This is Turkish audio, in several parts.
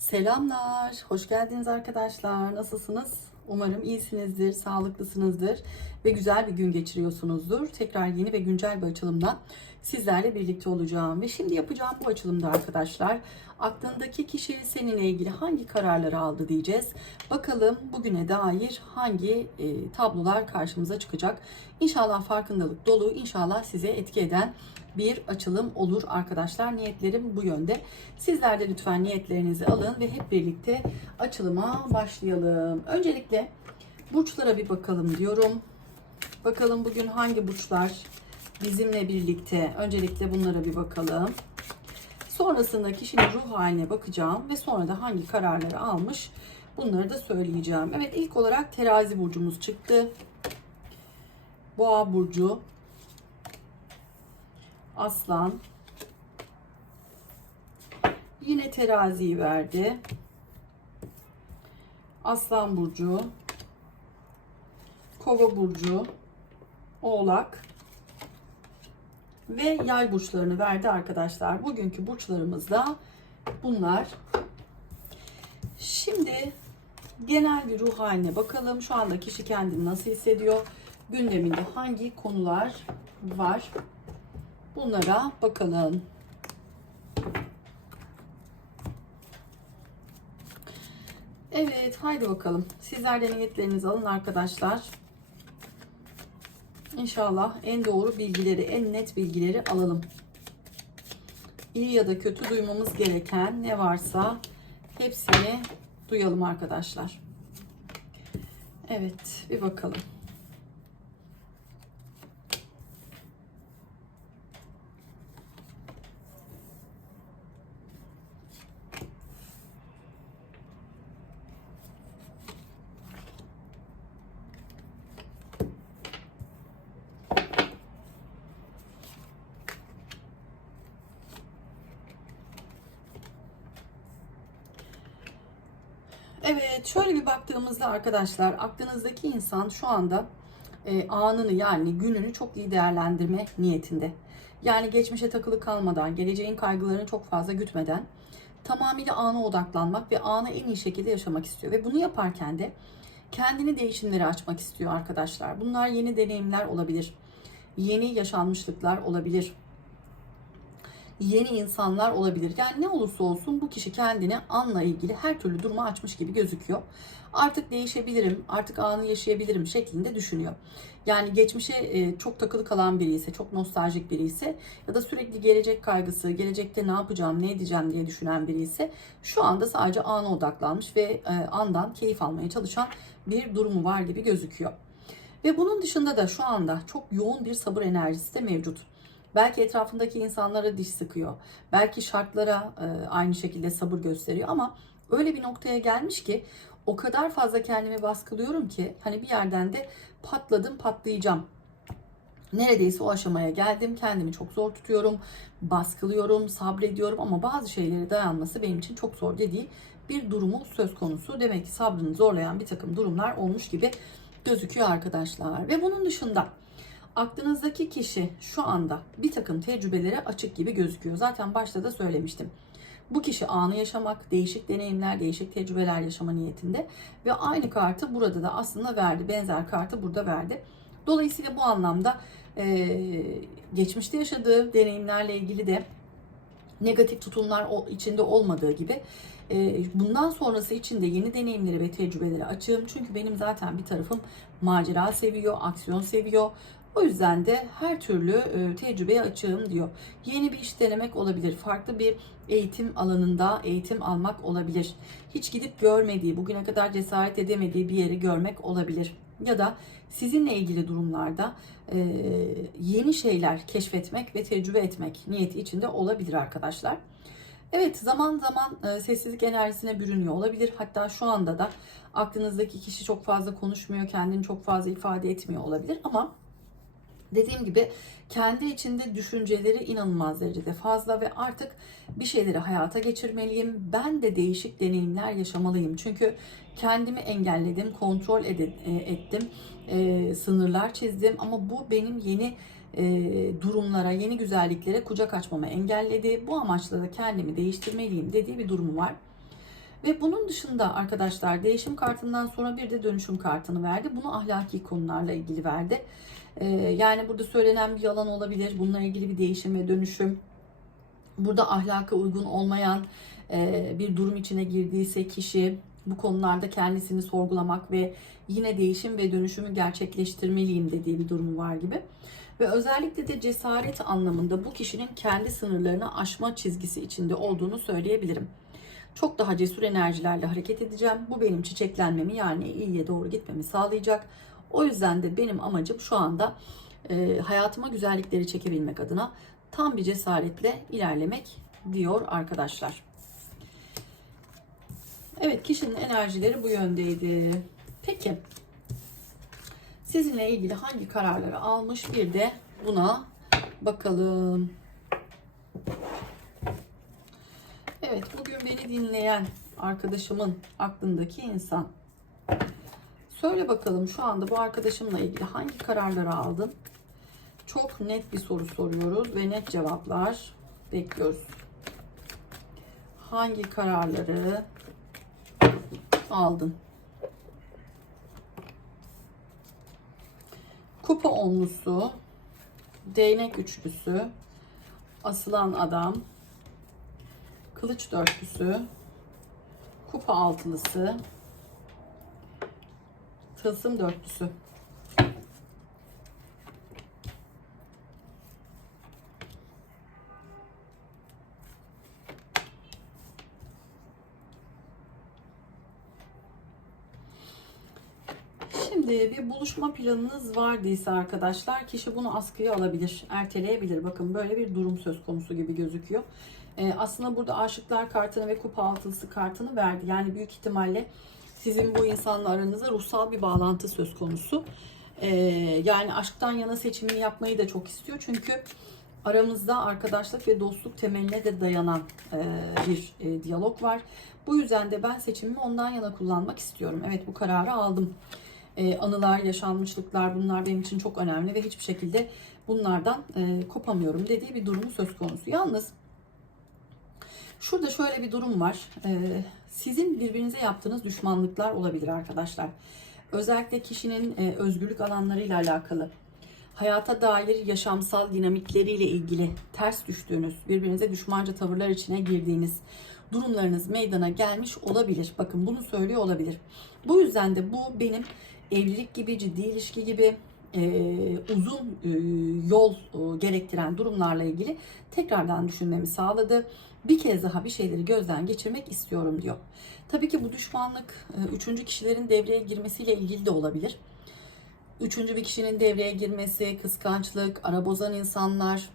Selamlar, hoş geldiniz arkadaşlar. Nasılsınız? Umarım iyisinizdir, sağlıklısınızdır ve güzel bir gün geçiriyorsunuzdur. Tekrar yeni ve güncel bir açılımda sizlerle birlikte olacağım. Ve şimdi yapacağım bu açılımda arkadaşlar aklındaki kişi seninle ilgili hangi kararları aldı diyeceğiz. Bakalım bugüne dair hangi e, tablolar karşımıza çıkacak. İnşallah farkındalık dolu, inşallah size etki eden bir açılım olur arkadaşlar. Niyetlerim bu yönde. Sizler de lütfen niyetlerinizi alın ve hep birlikte açılıma başlayalım. Öncelikle burçlara bir bakalım diyorum. Bakalım bugün hangi burçlar bizimle birlikte. Öncelikle bunlara bir bakalım. Sonrasında kişinin ruh haline bakacağım ve sonra da hangi kararları almış bunları da söyleyeceğim. Evet ilk olarak terazi burcumuz çıktı. Boğa burcu, Aslan. Yine teraziyi verdi. Aslan burcu. Kova burcu. Oğlak. Ve yay burçlarını verdi arkadaşlar. Bugünkü burçlarımız da bunlar. Şimdi genel bir ruh haline bakalım. Şu anda kişi kendini nasıl hissediyor? Gündeminde hangi konular var? Bunlara bakalım. Evet, haydi bakalım. Sizler de alın arkadaşlar. İnşallah en doğru bilgileri, en net bilgileri alalım. İyi ya da kötü duymamız gereken ne varsa hepsini duyalım arkadaşlar. Evet, bir bakalım. Evet, şöyle bir baktığımızda arkadaşlar aklınızdaki insan şu anda e, anını yani gününü çok iyi değerlendirme niyetinde. Yani geçmişe takılı kalmadan, geleceğin kaygılarını çok fazla gütmeden tamamıyla ana odaklanmak ve anı en iyi şekilde yaşamak istiyor. Ve bunu yaparken de kendini değişimlere açmak istiyor arkadaşlar. Bunlar yeni deneyimler olabilir. Yeni yaşanmışlıklar olabilir yeni insanlar olabilir. Yani ne olursa olsun bu kişi kendini anla ilgili her türlü duruma açmış gibi gözüküyor. Artık değişebilirim, artık anı yaşayabilirim şeklinde düşünüyor. Yani geçmişe e, çok takılı kalan biri ise, çok nostaljik biri ise ya da sürekli gelecek kaygısı, gelecekte ne yapacağım, ne edeceğim diye düşünen biri ise şu anda sadece ana odaklanmış ve e, andan keyif almaya çalışan bir durumu var gibi gözüküyor. Ve bunun dışında da şu anda çok yoğun bir sabır enerjisi de mevcut. Belki etrafındaki insanlara diş sıkıyor. Belki şartlara e, aynı şekilde sabır gösteriyor ama öyle bir noktaya gelmiş ki o kadar fazla kendimi baskılıyorum ki hani bir yerden de patladım patlayacağım. Neredeyse o aşamaya geldim. Kendimi çok zor tutuyorum. Baskılıyorum, sabrediyorum ama bazı şeyleri dayanması benim için çok zor dediği bir durumu söz konusu. Demek ki sabrını zorlayan bir takım durumlar olmuş gibi gözüküyor arkadaşlar. Ve bunun dışında aklınızdaki kişi şu anda bir takım tecrübelere açık gibi gözüküyor. Zaten başta da söylemiştim. Bu kişi anı yaşamak, değişik deneyimler, değişik tecrübeler yaşama niyetinde ve aynı kartı burada da aslında verdi. Benzer kartı burada verdi. Dolayısıyla bu anlamda e, geçmişte yaşadığı deneyimlerle ilgili de negatif tutumlar içinde olmadığı gibi e, bundan sonrası için de yeni deneyimleri ve tecrübeleri açığım. Çünkü benim zaten bir tarafım macera seviyor, aksiyon seviyor. O yüzden de her türlü e, tecrübeye açığım diyor. Yeni bir iş denemek olabilir. Farklı bir eğitim alanında eğitim almak olabilir. Hiç gidip görmediği, bugüne kadar cesaret edemediği bir yeri görmek olabilir. Ya da sizinle ilgili durumlarda e, yeni şeyler keşfetmek ve tecrübe etmek niyeti içinde olabilir arkadaşlar. Evet zaman zaman e, sessizlik enerjisine bürünüyor olabilir. Hatta şu anda da aklınızdaki kişi çok fazla konuşmuyor, kendini çok fazla ifade etmiyor olabilir ama Dediğim gibi kendi içinde düşünceleri inanılmaz derecede fazla ve artık bir şeyleri hayata geçirmeliyim. Ben de değişik deneyimler yaşamalıyım. Çünkü kendimi engelledim, kontrol e, ettim, e, sınırlar çizdim ama bu benim yeni e, durumlara, yeni güzelliklere kucak açmamı engelledi. Bu amaçla da kendimi değiştirmeliyim dediği bir durumu var. Ve bunun dışında arkadaşlar değişim kartından sonra bir de dönüşüm kartını verdi. Bunu ahlaki konularla ilgili verdi. Ee, yani burada söylenen bir yalan olabilir. Bununla ilgili bir değişim ve dönüşüm. Burada ahlaka uygun olmayan e, bir durum içine girdiyse kişi bu konularda kendisini sorgulamak ve yine değişim ve dönüşümü gerçekleştirmeliyim dediği bir durumu var gibi. Ve özellikle de cesaret anlamında bu kişinin kendi sınırlarını aşma çizgisi içinde olduğunu söyleyebilirim. Çok daha cesur enerjilerle hareket edeceğim. Bu benim çiçeklenmemi yani iyiye doğru gitmemi sağlayacak. O yüzden de benim amacım şu anda e, hayatıma güzellikleri çekebilmek adına tam bir cesaretle ilerlemek diyor arkadaşlar. Evet kişinin enerjileri bu yöndeydi. Peki sizinle ilgili hangi kararları almış bir de buna bakalım. Evet bugün beni dinleyen arkadaşımın aklındaki insan. Söyle bakalım şu anda bu arkadaşımla ilgili hangi kararları aldın? Çok net bir soru soruyoruz ve net cevaplar bekliyoruz. Hangi kararları aldın? Kupa onlusu, değnek üçlüsü, asılan adam, kılıç dörtlüsü, kupa altılısı, tılsım dörtlüsü. Şimdi bir buluşma planınız vardıysa arkadaşlar kişi bunu askıya alabilir, erteleyebilir. Bakın böyle bir durum söz konusu gibi gözüküyor. Ee, aslında burada aşıklar kartını ve kupa altılısı kartını verdi. Yani büyük ihtimalle sizin bu insanla aranızda ruhsal bir bağlantı söz konusu. Ee, yani aşktan yana seçimini yapmayı da çok istiyor. Çünkü aramızda arkadaşlık ve dostluk temeline de dayanan e, bir e, diyalog var. Bu yüzden de ben seçimimi ondan yana kullanmak istiyorum. Evet bu kararı aldım. Ee, anılar, yaşanmışlıklar bunlar benim için çok önemli ve hiçbir şekilde bunlardan e, kopamıyorum dediği bir durumu söz konusu. Yalnız şurada şöyle bir durum var. Ee, sizin birbirinize yaptığınız düşmanlıklar olabilir arkadaşlar. Özellikle kişinin e, özgürlük alanlarıyla alakalı hayata dair yaşamsal dinamikleriyle ilgili ters düştüğünüz, birbirinize düşmanca tavırlar içine girdiğiniz durumlarınız meydana gelmiş olabilir. Bakın bunu söylüyor olabilir. Bu yüzden de bu benim evlilik gibi, ciddi ilişki gibi e, uzun e, yol e, gerektiren durumlarla ilgili tekrardan düşünmemi sağladı. Bir kez daha bir şeyleri gözden geçirmek istiyorum diyor. Tabii ki bu düşmanlık e, üçüncü kişilerin devreye girmesiyle ilgili de olabilir. Üçüncü bir kişinin devreye girmesi, kıskançlık, ara bozan insanlar,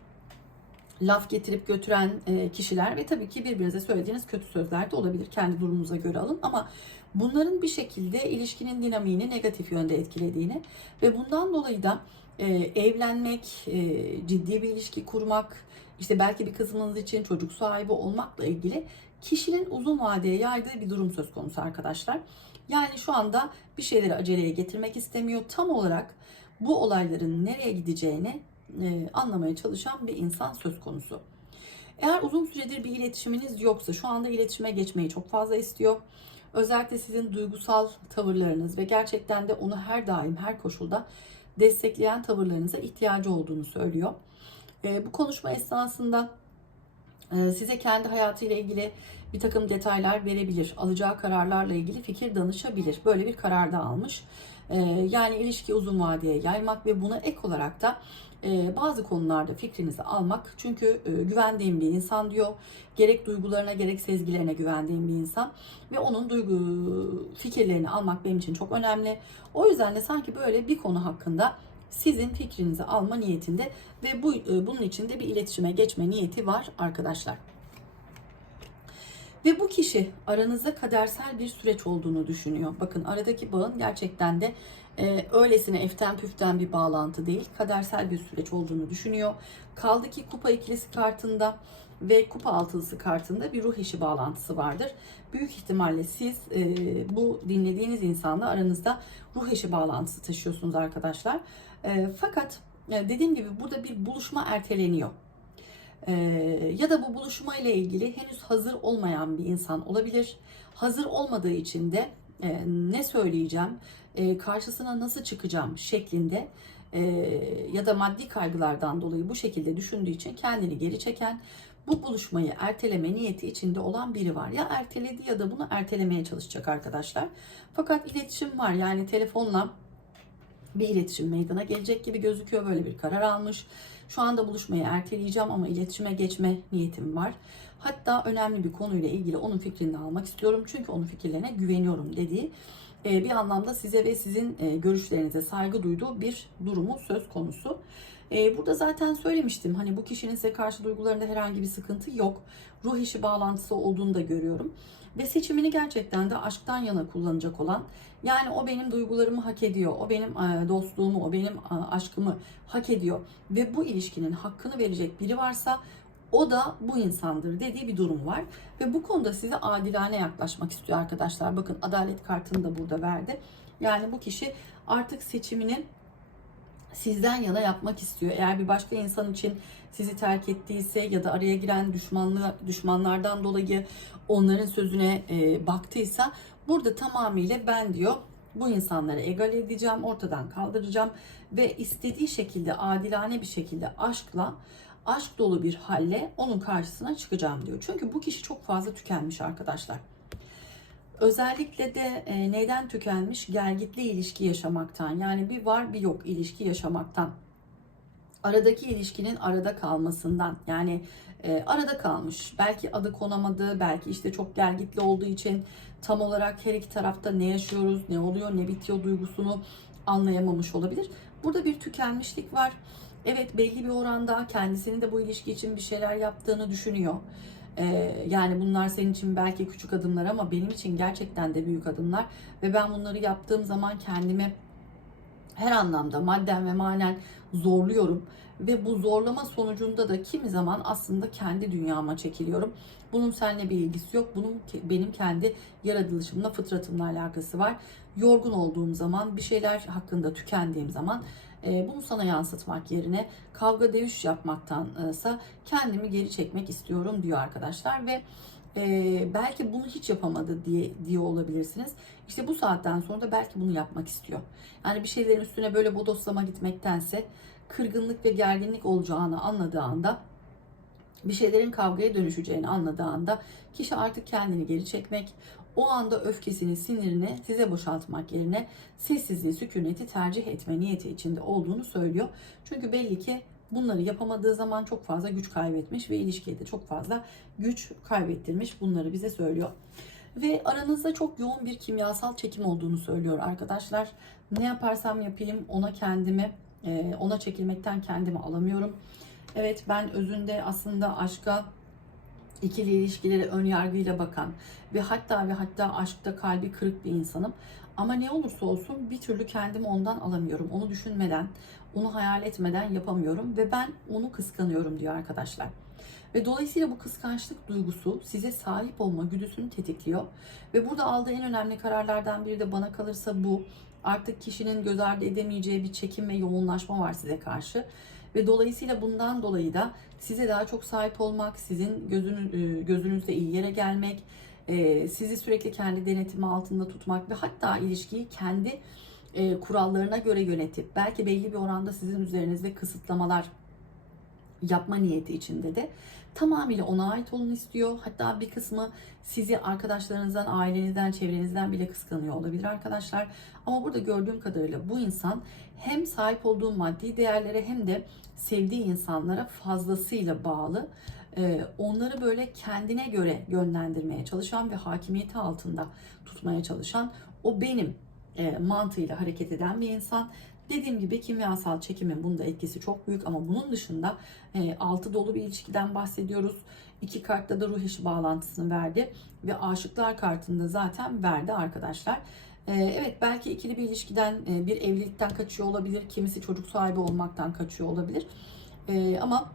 laf getirip götüren e, kişiler ve tabii ki birbirinize söylediğiniz kötü sözler de olabilir. Kendi durumunuza göre alın ama bunların bir şekilde ilişkinin dinamiğini negatif yönde etkilediğini ve bundan dolayı da e, evlenmek, ciddi bir ilişki kurmak, işte belki bir kızınız için çocuk sahibi olmakla ilgili kişinin uzun vadeye yaydığı bir durum söz konusu arkadaşlar. Yani şu anda bir şeyleri aceleye getirmek istemiyor. Tam olarak bu olayların nereye gideceğini e, anlamaya çalışan bir insan söz konusu. Eğer uzun süredir bir iletişiminiz yoksa şu anda iletişime geçmeyi çok fazla istiyor. Özellikle sizin duygusal tavırlarınız ve gerçekten de onu her daim her koşulda destekleyen tavırlarınıza ihtiyacı olduğunu söylüyor. E, bu konuşma esnasında e, size kendi hayatıyla ilgili bir takım detaylar verebilir. Alacağı kararlarla ilgili fikir danışabilir. Böyle bir karar da almış. E, yani ilişki uzun vadeye yaymak ve buna ek olarak da e, bazı konularda fikrinizi almak. Çünkü e, güvendiğim bir insan diyor. Gerek duygularına gerek sezgilerine güvendiğim bir insan. Ve onun duygu fikirlerini almak benim için çok önemli. O yüzden de sanki böyle bir konu hakkında sizin fikrinizi alma niyetinde ve bu e, bunun için de bir iletişime geçme niyeti var arkadaşlar. Ve bu kişi aranızda kadersel bir süreç olduğunu düşünüyor. Bakın aradaki bağın gerçekten de e, öylesine eften püften bir bağlantı değil. Kadersel bir süreç olduğunu düşünüyor. Kaldı ki kupa ikilisi kartında ve kupa altılısı kartında bir ruh eşi bağlantısı vardır. Büyük ihtimalle siz e, bu dinlediğiniz insanla aranızda ruh eşi bağlantısı taşıyorsunuz arkadaşlar. E, fakat e, dediğim gibi burada bir buluşma erteleniyor. Ee, ya da bu buluşma ile ilgili henüz hazır olmayan bir insan olabilir. Hazır olmadığı için de e, ne söyleyeceğim, e, karşısına nasıl çıkacağım şeklinde ya da maddi kaygılardan dolayı bu şekilde düşündüğü için kendini geri çeken, bu buluşmayı erteleme niyeti içinde olan biri var. Ya erteledi ya da bunu ertelemeye çalışacak arkadaşlar. Fakat iletişim var yani telefonla bir iletişim meydana gelecek gibi gözüküyor. Böyle bir karar almış. Şu anda buluşmayı erteleyeceğim ama iletişime geçme niyetim var. Hatta önemli bir konuyla ilgili onun fikrini almak istiyorum. Çünkü onun fikirlerine güveniyorum dediği e, bir anlamda size ve sizin e, görüşlerinize saygı duyduğu bir durumu söz konusu. E, burada zaten söylemiştim. Hani bu kişinin size karşı duygularında herhangi bir sıkıntı yok. Ruh işi bağlantısı olduğunu da görüyorum. Ve seçimini gerçekten de aşktan yana kullanacak olan yani o benim duygularımı hak ediyor. O benim e, dostluğumu, o benim e, aşkımı hak ediyor. Ve bu ilişkinin hakkını verecek biri varsa o da bu insandır dediği bir durum var. Ve bu konuda size adilane yaklaşmak istiyor arkadaşlar. Bakın adalet kartını da burada verdi. Yani bu kişi artık seçimini sizden yana yapmak istiyor. Eğer bir başka insan için sizi terk ettiyse ya da araya giren düşmanlığı, düşmanlardan dolayı onların sözüne e, baktıysa burada tamamıyla ben diyor bu insanları egal edeceğim, ortadan kaldıracağım ve istediği şekilde adilane bir şekilde aşkla aşk dolu bir halle onun karşısına çıkacağım diyor. Çünkü bu kişi çok fazla tükenmiş arkadaşlar. Özellikle de e, neyden tükenmiş? Gelgitli ilişki yaşamaktan. Yani bir var bir yok ilişki yaşamaktan. Aradaki ilişkinin arada kalmasından. Yani e, arada kalmış. Belki adı konamadı, belki işte çok gelgitli olduğu için tam olarak her iki tarafta ne yaşıyoruz, ne oluyor, ne bitiyor duygusunu anlayamamış olabilir. Burada bir tükenmişlik var. Evet belli bir oranda kendisinin de bu ilişki için bir şeyler yaptığını düşünüyor. Ee, yani bunlar senin için belki küçük adımlar ama benim için gerçekten de büyük adımlar. Ve ben bunları yaptığım zaman kendimi her anlamda madden ve manen zorluyorum. Ve bu zorlama sonucunda da kimi zaman aslında kendi dünyama çekiliyorum. Bunun seninle bir ilgisi yok. Bunun benim kendi yaratılışımla, fıtratımla alakası var. Yorgun olduğum zaman, bir şeyler hakkında tükendiğim zaman bunu sana yansıtmak yerine kavga dövüş yapmaktansa kendimi geri çekmek istiyorum diyor arkadaşlar ve e, belki bunu hiç yapamadı diye diye olabilirsiniz. İşte bu saatten sonra da belki bunu yapmak istiyor. Yani bir şeylerin üstüne böyle bodoslama gitmektense kırgınlık ve gerginlik olacağını anladığı anda bir şeylerin kavgaya dönüşeceğini anladığı anda kişi artık kendini geri çekmek, o anda öfkesini, sinirini size boşaltmak yerine sessizliği, sükuneti tercih etme niyeti içinde olduğunu söylüyor. Çünkü belli ki bunları yapamadığı zaman çok fazla güç kaybetmiş ve ilişkiye de çok fazla güç kaybettirmiş. Bunları bize söylüyor. Ve aranızda çok yoğun bir kimyasal çekim olduğunu söylüyor arkadaşlar. Ne yaparsam yapayım ona kendimi, e, ona çekilmekten kendimi alamıyorum. Evet ben özünde aslında aşka ikili ilişkilere ön yargıyla bakan ve hatta ve hatta aşkta kalbi kırık bir insanım. Ama ne olursa olsun bir türlü kendimi ondan alamıyorum. Onu düşünmeden, onu hayal etmeden yapamıyorum ve ben onu kıskanıyorum diyor arkadaşlar. Ve dolayısıyla bu kıskançlık duygusu size sahip olma güdüsünü tetikliyor. Ve burada aldığı en önemli kararlardan biri de bana kalırsa bu. Artık kişinin göz ardı edemeyeceği bir çekim ve yoğunlaşma var size karşı. Ve dolayısıyla bundan dolayı da size daha çok sahip olmak, sizin gözünü, gözünüzde iyi yere gelmek, e, sizi sürekli kendi denetimi altında tutmak ve hatta ilişkiyi kendi e, kurallarına göre yönetip belki belli bir oranda sizin üzerinizde kısıtlamalar yapma niyeti içinde de tamamıyla ona ait olun istiyor. Hatta bir kısmı sizi arkadaşlarınızdan, ailenizden, çevrenizden bile kıskanıyor olabilir arkadaşlar. Ama burada gördüğüm kadarıyla bu insan hem sahip olduğu maddi değerlere hem de sevdiği insanlara fazlasıyla bağlı. Ee, onları böyle kendine göre yönlendirmeye çalışan ve hakimiyeti altında tutmaya çalışan o benim e, mantığıyla hareket eden bir insan. Dediğim gibi kimyasal çekimin bunda etkisi çok büyük ama bunun dışında e, altı dolu bir ilişkiden bahsediyoruz. İki kartta da ruh eşi bağlantısını verdi ve aşıklar kartında zaten verdi arkadaşlar. E, evet belki ikili bir ilişkiden e, bir evlilikten kaçıyor olabilir. Kimisi çocuk sahibi olmaktan kaçıyor olabilir. E, ama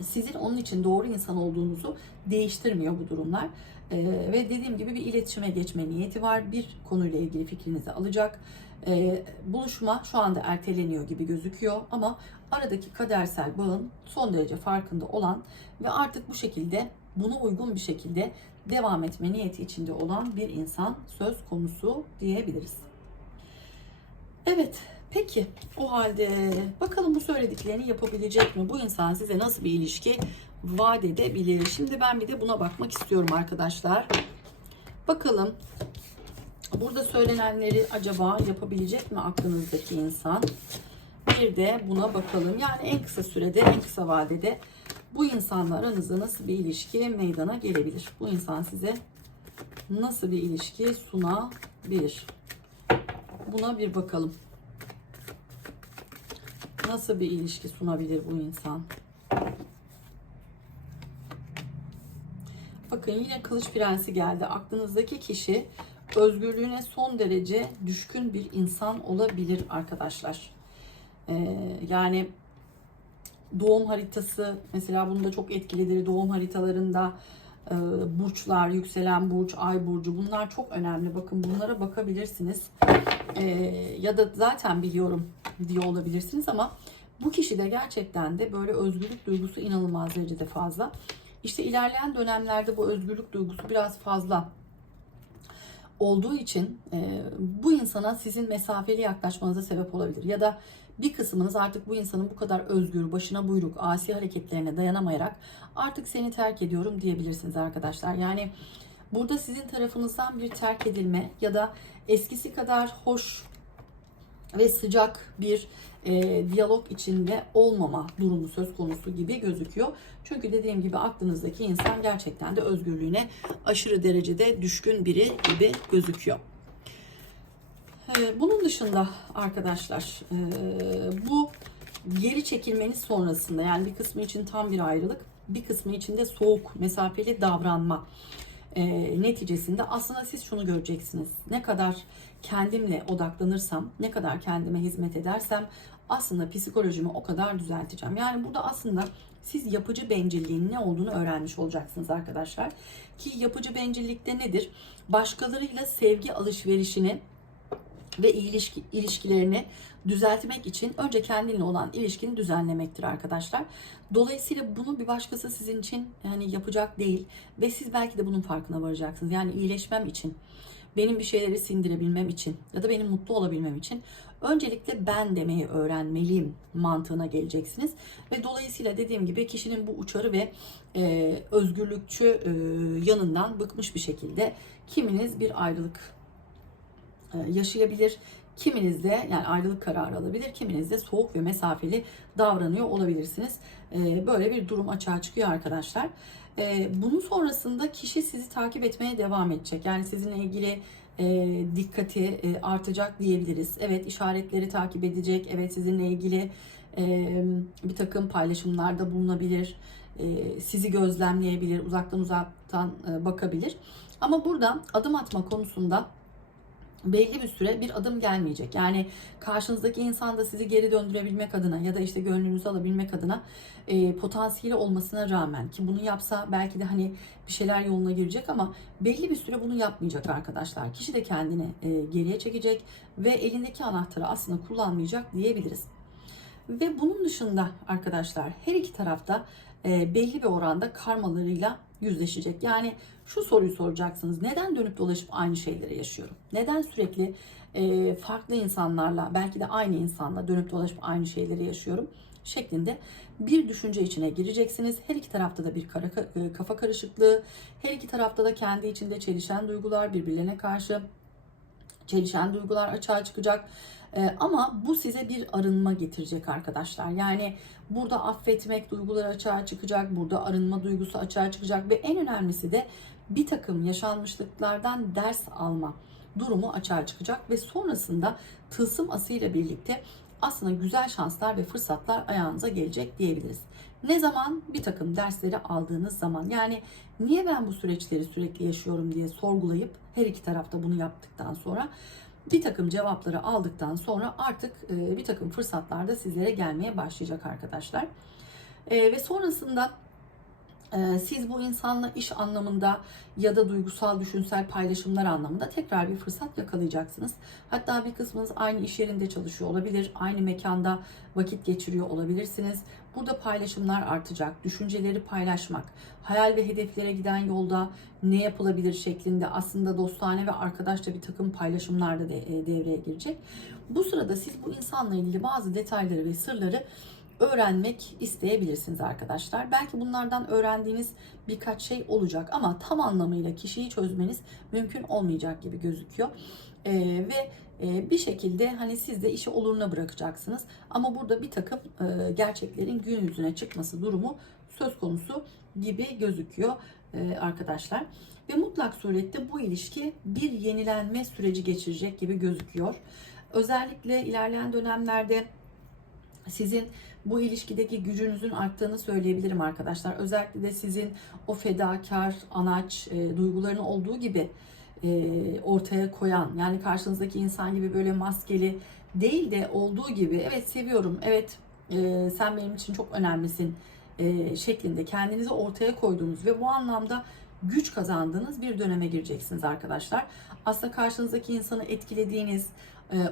sizin onun için doğru insan olduğunuzu değiştirmiyor bu durumlar. Ve dediğim gibi bir iletişime geçme niyeti var. Bir konuyla ilgili fikrinizi alacak. Ee, buluşma şu anda erteleniyor gibi gözüküyor ama aradaki kadersel bağın son derece farkında olan ve artık bu şekilde buna uygun bir şekilde devam etme niyeti içinde olan bir insan söz konusu diyebiliriz. Evet, peki o halde bakalım bu söylediklerini yapabilecek mi? Bu insan size nasıl bir ilişki vaat edebilir? Şimdi ben bir de buna bakmak istiyorum arkadaşlar. Bakalım burada söylenenleri acaba yapabilecek mi aklınızdaki insan? Bir de buna bakalım. Yani en kısa sürede, en kısa vadede bu insanla aranızda nasıl bir ilişki meydana gelebilir? Bu insan size nasıl bir ilişki sunabilir? Buna bir bakalım. Nasıl bir ilişki sunabilir bu insan? Bakın yine kılıç prensi geldi. Aklınızdaki kişi özgürlüğüne son derece düşkün bir insan olabilir arkadaşlar. Ee, yani doğum haritası mesela bunu da çok etkilidir. Doğum haritalarında e, burçlar, yükselen burç, ay burcu bunlar çok önemli. Bakın bunlara bakabilirsiniz. E, ya da zaten biliyorum diyor olabilirsiniz ama bu kişi de gerçekten de böyle özgürlük duygusu inanılmaz derecede fazla. İşte ilerleyen dönemlerde bu özgürlük duygusu biraz fazla olduğu için e, bu insana sizin mesafeli yaklaşmanıza sebep olabilir. Ya da bir kısmınız artık bu insanın bu kadar özgür, başına buyruk, asi hareketlerine dayanamayarak artık seni terk ediyorum diyebilirsiniz arkadaşlar. Yani burada sizin tarafınızdan bir terk edilme ya da eskisi kadar hoş ve sıcak bir e, diyalog içinde olmama durumu söz konusu gibi gözüküyor. Çünkü dediğim gibi aklınızdaki insan gerçekten de özgürlüğüne aşırı derecede düşkün biri gibi gözüküyor. E, bunun dışında arkadaşlar e, bu geri çekilmeniz sonrasında yani bir kısmı için tam bir ayrılık bir kısmı için de soğuk mesafeli davranma e, neticesinde aslında siz şunu göreceksiniz. Ne kadar kendimle odaklanırsam, ne kadar kendime hizmet edersem aslında psikolojimi o kadar düzelteceğim. Yani burada aslında siz yapıcı bencilliğin ne olduğunu öğrenmiş olacaksınız arkadaşlar. Ki yapıcı bencillikte nedir? Başkalarıyla sevgi alışverişini ve ilişki, ilişkilerini düzeltmek için önce kendinle olan ilişkini düzenlemektir arkadaşlar. Dolayısıyla bunu bir başkası sizin için yani yapacak değil ve siz belki de bunun farkına varacaksınız. Yani iyileşmem için, benim bir şeyleri sindirebilmem için ya da benim mutlu olabilmem için öncelikle ben demeyi öğrenmeliyim mantığına geleceksiniz. Ve dolayısıyla dediğim gibi kişinin bu uçarı ve e, özgürlükçü e, yanından bıkmış bir şekilde kiminiz bir ayrılık e, yaşayabilir. Kiminiz de yani ayrılık kararı alabilir. Kiminiz de soğuk ve mesafeli davranıyor olabilirsiniz. E, böyle bir durum açığa çıkıyor arkadaşlar. E, bunun sonrasında kişi sizi takip etmeye devam edecek. Yani sizinle ilgili dikkati artacak diyebiliriz. Evet işaretleri takip edecek. Evet sizinle ilgili bir takım paylaşımlarda bulunabilir. Sizi gözlemleyebilir. Uzaktan uzaktan bakabilir. Ama burada adım atma konusunda belli bir süre bir adım gelmeyecek. Yani karşınızdaki insan da sizi geri döndürebilmek adına ya da işte gönlünüzü alabilmek adına e, potansiyeli olmasına rağmen ki bunu yapsa belki de hani bir şeyler yoluna girecek ama belli bir süre bunu yapmayacak arkadaşlar. Kişi de kendini e, geriye çekecek ve elindeki anahtarı aslında kullanmayacak diyebiliriz. Ve bunun dışında arkadaşlar her iki tarafta e, belli bir oranda karmalarıyla yüzleşecek. Yani şu soruyu soracaksınız. Neden dönüp dolaşıp aynı şeyleri yaşıyorum? Neden sürekli e, farklı insanlarla belki de aynı insanla dönüp dolaşıp aynı şeyleri yaşıyorum? şeklinde bir düşünce içine gireceksiniz. Her iki tarafta da bir kara, e, kafa karışıklığı, her iki tarafta da kendi içinde çelişen duygular birbirlerine karşı çelişen duygular açığa çıkacak. Ee, ama bu size bir arınma getirecek arkadaşlar. Yani burada affetmek duyguları açığa çıkacak, burada arınma duygusu açığa çıkacak ve en önemlisi de bir takım yaşanmışlıklardan ders alma durumu açığa çıkacak ve sonrasında tılsım asıyla birlikte aslında güzel şanslar ve fırsatlar ayağınıza gelecek diyebiliriz. Ne zaman bir takım dersleri aldığınız zaman yani niye ben bu süreçleri sürekli yaşıyorum diye sorgulayıp her iki tarafta bunu yaptıktan sonra bir takım cevapları aldıktan sonra artık e, bir takım fırsatlar da sizlere gelmeye başlayacak arkadaşlar. E, ve sonrasında Siz bu insanla iş anlamında ya da duygusal, düşünsel paylaşımlar anlamında tekrar bir fırsat yakalayacaksınız. Hatta bir kısmınız aynı iş yerinde çalışıyor olabilir, aynı mekanda vakit geçiriyor olabilirsiniz. Burada paylaşımlar artacak, düşünceleri paylaşmak, hayal ve hedeflere giden yolda ne yapılabilir şeklinde aslında dostane ve arkadaşça bir takım paylaşımlar da e, devreye girecek. Bu sırada siz bu insanla ilgili bazı detayları ve sırları öğrenmek isteyebilirsiniz arkadaşlar. Belki bunlardan öğrendiğiniz birkaç şey olacak ama tam anlamıyla kişiyi çözmeniz mümkün olmayacak gibi gözüküyor. Ee, ve e, bir şekilde hani siz de işi oluruna bırakacaksınız. Ama burada bir takım e, gerçeklerin gün yüzüne çıkması durumu söz konusu gibi gözüküyor e, arkadaşlar. Ve mutlak surette bu ilişki bir yenilenme süreci geçirecek gibi gözüküyor. Özellikle ilerleyen dönemlerde sizin bu ilişkideki gücünüzün arttığını söyleyebilirim arkadaşlar. Özellikle de sizin o fedakar, anaç e, duygularını olduğu gibi e, ortaya koyan, yani karşınızdaki insan gibi böyle maskeli değil de olduğu gibi evet seviyorum, evet e, sen benim için çok önemlisin e, şeklinde kendinizi ortaya koyduğunuz ve bu anlamda güç kazandığınız bir döneme gireceksiniz arkadaşlar. Aslında karşınızdaki insanı etkilediğiniz,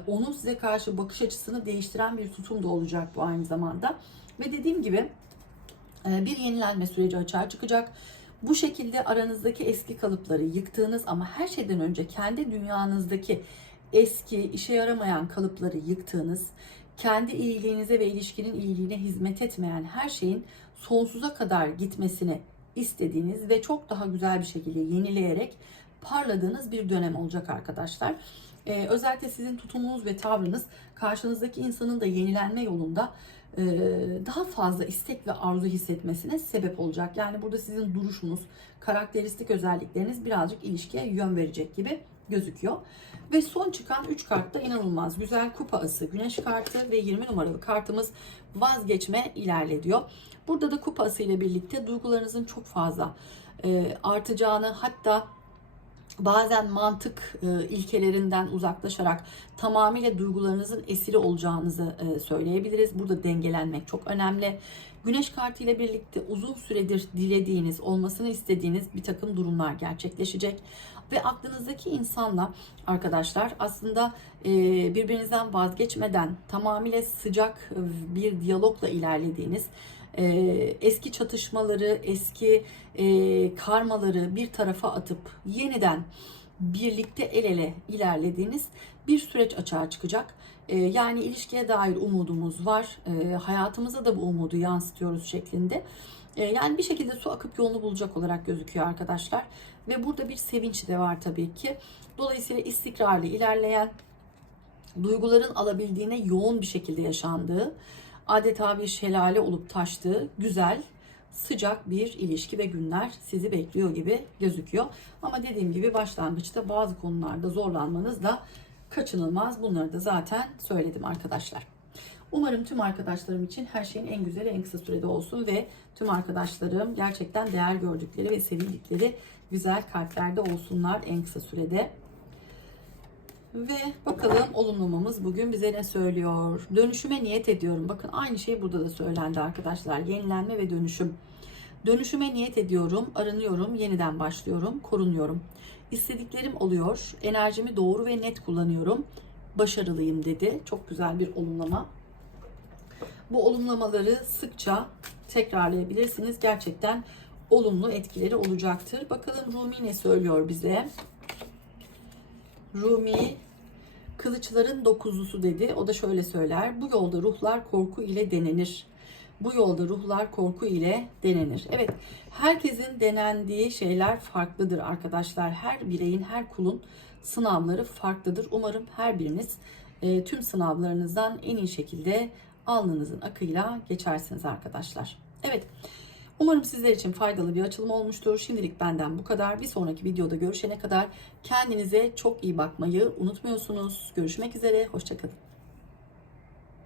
onun size karşı bakış açısını değiştiren bir tutum da olacak bu aynı zamanda. Ve dediğim gibi e, bir yenilenme süreci açığa çıkacak. Bu şekilde aranızdaki eski kalıpları yıktığınız ama her şeyden önce kendi dünyanızdaki eski, işe yaramayan kalıpları yıktığınız, kendi iyiliğinize ve ilişkinin iyiliğine hizmet etmeyen her şeyin sonsuza kadar gitmesini istediğiniz ve çok daha güzel bir şekilde yenileyerek parladığınız bir dönem olacak arkadaşlar. Ee, özellikle sizin tutumunuz ve tavrınız karşınızdaki insanın da yenilenme yolunda e, daha fazla istek ve arzu hissetmesine sebep olacak. Yani burada sizin duruşunuz, karakteristik özellikleriniz birazcık ilişkiye yön verecek gibi gözüküyor. Ve son çıkan 3 kartta inanılmaz güzel kupa ası, güneş kartı ve 20 numaralı kartımız vazgeçme ilerliyor. Burada da kupa ası ile birlikte duygularınızın çok fazla e, artacağını hatta bazen mantık e, ilkelerinden uzaklaşarak tamamıyla duygularınızın esiri olacağınızı e, söyleyebiliriz. Burada dengelenmek çok önemli. Güneş kartı ile birlikte uzun süredir dilediğiniz, olmasını istediğiniz bir takım durumlar gerçekleşecek. Ve aklınızdaki insanla arkadaşlar aslında e, birbirinizden vazgeçmeden tamamıyla sıcak bir diyalogla ilerlediğiniz, e, eski çatışmaları, eski e, karmaları bir tarafa atıp yeniden birlikte el ele ilerlediğiniz bir süreç açığa çıkacak. E, yani ilişkiye dair umudumuz var. E, hayatımıza da bu umudu yansıtıyoruz şeklinde. E, yani bir şekilde su akıp yolunu bulacak olarak gözüküyor arkadaşlar. Ve burada bir sevinç de var tabii ki. Dolayısıyla istikrarlı ilerleyen, duyguların alabildiğine yoğun bir şekilde yaşandığı, adeta bir şelale olup taştığı güzel, sıcak bir ilişki ve günler sizi bekliyor gibi gözüküyor. Ama dediğim gibi başlangıçta bazı konularda zorlanmanız da kaçınılmaz. Bunları da zaten söyledim arkadaşlar. Umarım tüm arkadaşlarım için her şeyin en güzeli en kısa sürede olsun ve tüm arkadaşlarım gerçekten değer gördükleri ve sevildikleri güzel kalplerde olsunlar en kısa sürede. Ve bakalım olumlamamız bugün bize ne söylüyor? Dönüşüme niyet ediyorum. Bakın aynı şey burada da söylendi arkadaşlar. Yenilenme ve dönüşüm. Dönüşüme niyet ediyorum, arınıyorum, yeniden başlıyorum, korunuyorum. İstediklerim oluyor, enerjimi doğru ve net kullanıyorum. Başarılıyım dedi. Çok güzel bir olumlama. Bu olumlamaları sıkça tekrarlayabilirsiniz. Gerçekten olumlu etkileri olacaktır. Bakalım Rumi ne söylüyor bize? Rumi kılıçların dokuzlusu dedi. O da şöyle söyler. Bu yolda ruhlar korku ile denenir. Bu yolda ruhlar korku ile denenir. Evet, herkesin denendiği şeyler farklıdır arkadaşlar. Her bireyin, her kulun sınavları farklıdır. Umarım her biriniz e, tüm sınavlarınızdan en iyi şekilde alnınızın akıyla geçersiniz arkadaşlar. Evet, Umarım sizler için faydalı bir açılım olmuştur. Şimdilik benden bu kadar. Bir sonraki videoda görüşene kadar kendinize çok iyi bakmayı unutmuyorsunuz. Görüşmek üzere, hoşçakalın.